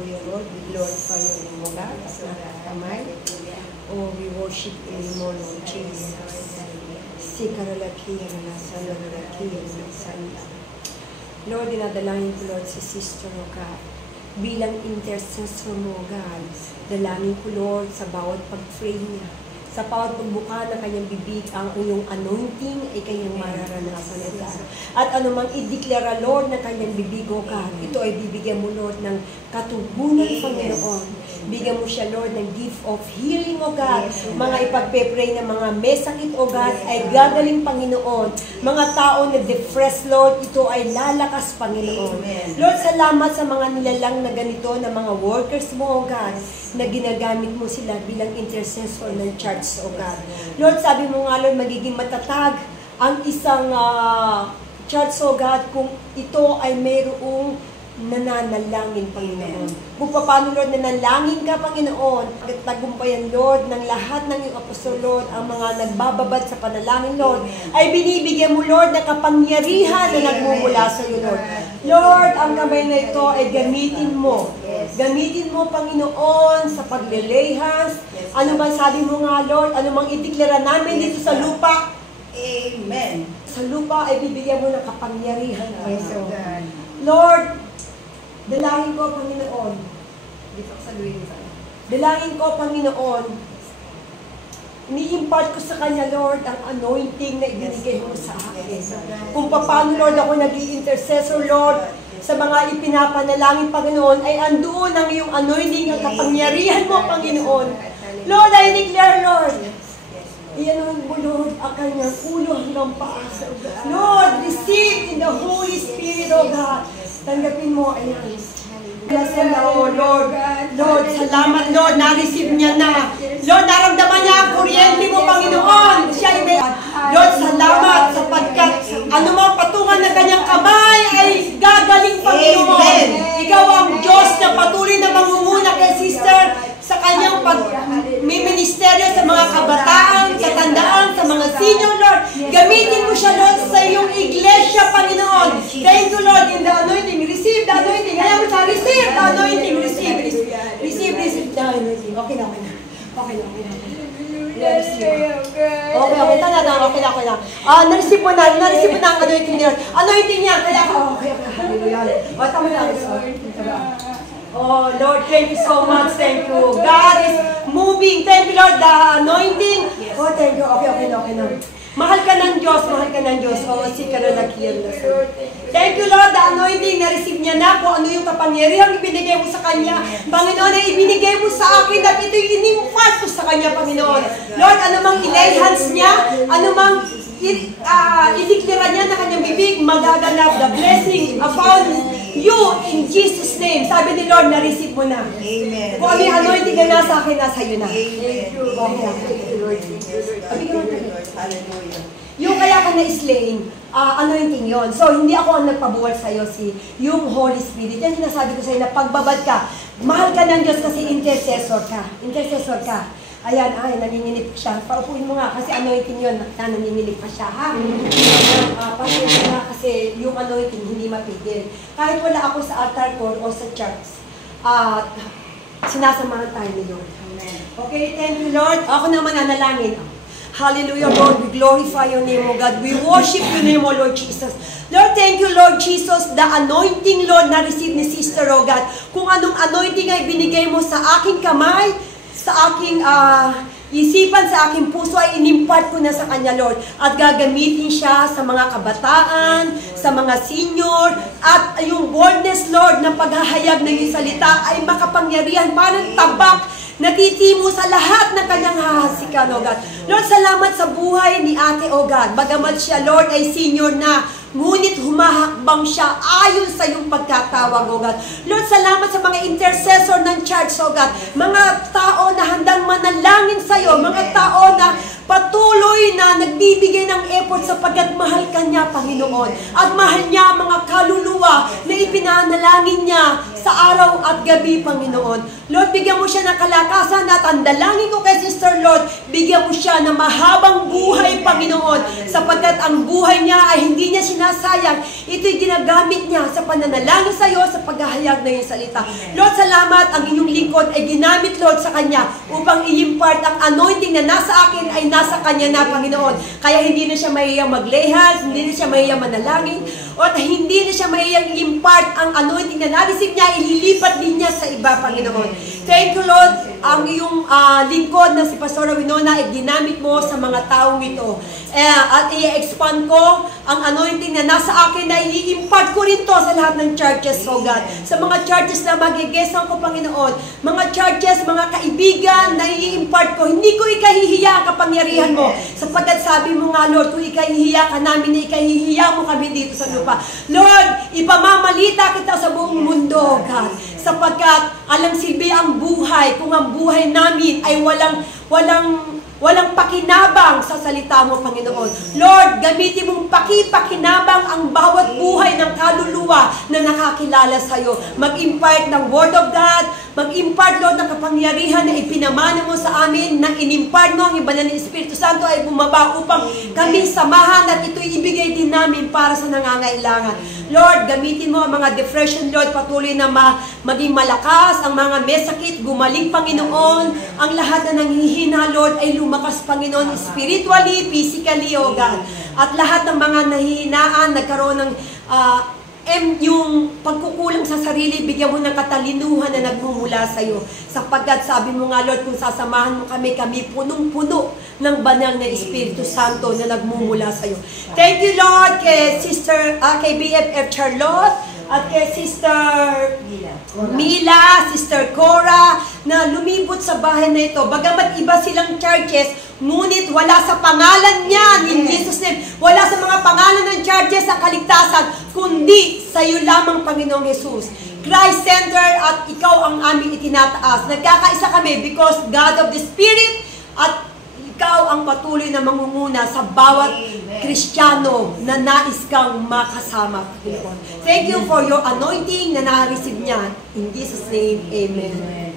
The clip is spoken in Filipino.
Hallelujah, Lord. We glorify your name, O God, as nakakamay. Oh, we worship you, Lord Jesus. Sikaralakiya na sanaralakiya na sanda. Lord, dinadalangin ko, Lord, si Sister, O God. Bilang intercessor mo, O God, dalangin ko, Lord, sa bawat pag-pray niya. Sa bawat pagbuka ng kanyang bibig, ang iyong anointing ay kanyang mararanasan, O God. At anumang i-declare, Lord, ng kanyang bibig, O God, ito ay bibigyan mo, Lord, ng katugunan, Panginoon. Bigyan mo siya, Lord, ng gift of healing, O God. Mga ipagpe-pray na mga may sakit, O God, ay gagaling, Panginoon. Mga tao na depressed, Lord, ito ay lalakas, Panginoon. Lord, salamat sa mga nilalang na ganito, na mga workers mo, O God, na ginagamit mo sila bilang intercessor ng church, O God. Lord, sabi mo nga, Lord, magiging matatag ang isang church, O God, kung ito ay mayroong nananalangin, Panginoon. Kung paano, Lord, nanalangin ka, Panginoon, tagumpayan, Lord, ng lahat ng iyong apostol, Lord, ang mga nagbababad sa panalangin, Lord, ay binibigyan mo, Lord, ng kapangyarihan na nagmumula sa iyo, Lord. Lord, ang kamay na ito ay gamitin mo. Gamitin mo, Panginoon, sa paglilehas. Ano man sabi mo nga, Lord, ano mang ideklara namin dito sa lupa. Amen. Sa lupa ay bibigyan mo ng kapangyarihan, Panginoon. Lord, dalangin ko, Panginoon. Dito ako sa luwin sa dalangin ko, Panginoon. Ni-impart ko sa Kanya, Lord, ang anointing na ibinigay mo sa akin. Kung paano, Lord, ako nag-i-intercessor, Lord, sa mga ipinapanalangin, Panginoon, ay andoon ang iyong anointing, ang kapangyarihan mo, Panginoon. Lord, I declare, Lord, iyan mo, Lord, ang kanyang ulo hanggang paa. Lord, receive in the Holy Spirit, O God. Tanggapin mo, ayan. Blessed na, O Lord. Lord, salamat, Lord, na-receive niya na. Lord, naramdaman niya ang kuryente mo, Panginoon. Siya ay may... Lord, salamat sapagkat anumang patungan ng kanyang kamay ay gagaling, Panginoon. Ikaw ang Diyos na patuloy na mangunguna kay Sister sa kanyang pag-ministeryo sa mga kabataan, katandaan, sa mga senior, Lord. Gamitin mo siya, Lord, sa iyong iglesia, Panginoon. Thank you, Lord, in the anointing. Receive the anointing. Kaya mo siya, receive the anointing. Receive the anointing. Okay na. Okay, talaga. Okay na. Na-receive mo na ang anointing niya. Anointing niya. Kaya, okay. Hallelujah. Tama na. Oh, Lord, thank you so much. Thank you. God is moving. Thank you, Lord, the anointing. Oh, thank you. Okay na. Mahal ka ng Diyos. Oh, sikaralakiyan na. Thank you, Lord, the anointing. Na-receive niya na kung ano yung kapangyarihan ibinigay mo sa Kanya. Panginoon, na ibinigay mo sa akin at ito yung inimpart ko sa Kanya, Panginoon. Lord, anumang ilay hands niya, anumang i-declare niya na kanyang bibig, magaganap the blessing upon you in Jesus' name. Sabi ni Lord, na-receive mo na. Amen. Kung ano yung anointing na nasa akin, nasa iyo na. Amen. Hallelujah. Yung kaya ka na-slaying, anointing yon. So, hindi ako ang nagpabuwal sa'yo, yung Holy Spirit. Yan sinasabi ko sa'yo na pagbabad ka, mahal ka ng Diyos kasi intercessor ka. Ayan, nanginginig siya. Paupuin mo nga kasi anointing yun. Nanginginig pa siya, ha? Pasensya na kasi yung anointing hindi mapigil. Kahit wala ako sa altar call o sa church, sinasamahan tayo ni Lord. Amen. Okay, thank you, Lord. Ako naman nanalangin. Hallelujah, Lord. We glorify your name, O God. We worship your name, O Lord Jesus. Lord, thank you, Lord Jesus, the anointing, Lord, na receive ni Sister, O God. Kung anong anointing ay binigay mo sa aking kamay, sa aking isipan, sa aking puso, ay inimpart ko na sa Kanya, Lord. At gagamitin siya sa mga kabataan, sa mga senior, at yung boldness, Lord, ng paghahayag ng iyong salita ay makapangyarihan, parang tabak, natitimo sa lahat ng kanyang hahasikan, O God. Lord, salamat sa buhay ni Ate, O God. Bagamat siya, Lord, ay senior na, ngunit humahakbang siya ayon sa iyong pagkatawag, O God. Lord, salamat sa mga intercessor ng church, O God. Mga tao na handang manalangin sa iyo, mga tao na patuloy na nagbibigay ng effort sapagkat mahal ka niya, Panginoon. At mahal niya ang mga kaluluwa na ipinanalangin niya sa araw at gabi, Panginoon. Lord, bigyan mo siya ng kalakasan at ang dalangin ko kay Sister Lord, bigyan mo siya ng mahabang buhay, Panginoon, sapagkat ang buhay niya ay hindi niya sinasayang. Ito'y ginagamit niya sa pananalangin sa iyo, sa paghahayag ng iyong salita. Lord, salamat, ang inyong lingkod ay ginamit, Lord, sa kanya upang i-impart ang anointing na nasa akin ay nasa kanya na, Panginoon. Kaya hindi na siya mahiyang maglehas, hindi na siya mahiyang manalangin, o hindi na siya mahiyang i-impart ang anointing na na-receive niya, ililipat din niya sa iba, Panginoon. Thank you, Lord. Ang iyong lingkod na si Pastora Winona ay ginamit mo sa mga taong ito. At i-expand ko ang anointing na nasa akin na i-impart ko rin to sa lahat ng churches, oh God. Sa mga churches na magigesan ko, Panginoon. Mga churches, mga kaibigan na i-impart ko. Hindi ko ikahihiya ang kapangyarihan mo. Sapagkat sabi mo nga, Lord, kung ikahihiya ka namin, na ikahihiya mo kami dito sa lupa. Lord, ipamamalita kita sa buong mundo, God. Sapagkat alang silbi ang buhay, kung ang buhay namin ay walang pakinabang sa salita mo, Panginoon. Lord, gamitin mong pakipakinabang ang bawat buhay ng kaluluwa na nakakilala sa iyo. Mag-impart ng Word of God, mag-impart, Lord, ng kapangyarihan na ipinamana mo sa amin, na inimpart mo ang banal na Espiritu Santo ay bumaba upang kami samahan at ito'y ibigay din namin para sa nangangailangan. Lord, gamitin mo ang mga depression, Lord, patuloy na maging malakas, ang mga may sakit, gumaling, Panginoon, ang lahat na nanghihina, Lord, ay lumakas, Panginoon, spiritually, physically, O God. At lahat ng mga nahihinaan, nagkaroon ng yung pagkukulang sa sarili, bigyan mo ng katalinuhan na nagmumula sa iyo. Sapagkat sabi mo nga, Lord, kung sasamahan mo kami punong-puno ng banal na Espiritu Santo na nagmumula sa iyo. Thank you, Lord, kay kay BFF Charlotte, at kay Sister Mila, Sister Cora, na lumibot sa bahay na ito. Bagamat iba silang churches, ngunit wala sa pangalan niyan, in Jesus' name, wala sa mga pangalan ng churches ang kaligtasan, kundi sa iyo lamang, Panginoong Jesus. Christ-centered at ikaw ang aming itinataas. Nagkakaisa kami because God of the Spirit, at ikaw ang patuloy na mangunguna sa bawat Kristiyano na nais kang makasama. Thank you for your anointing na na-receive niya. In Jesus' name, Amen.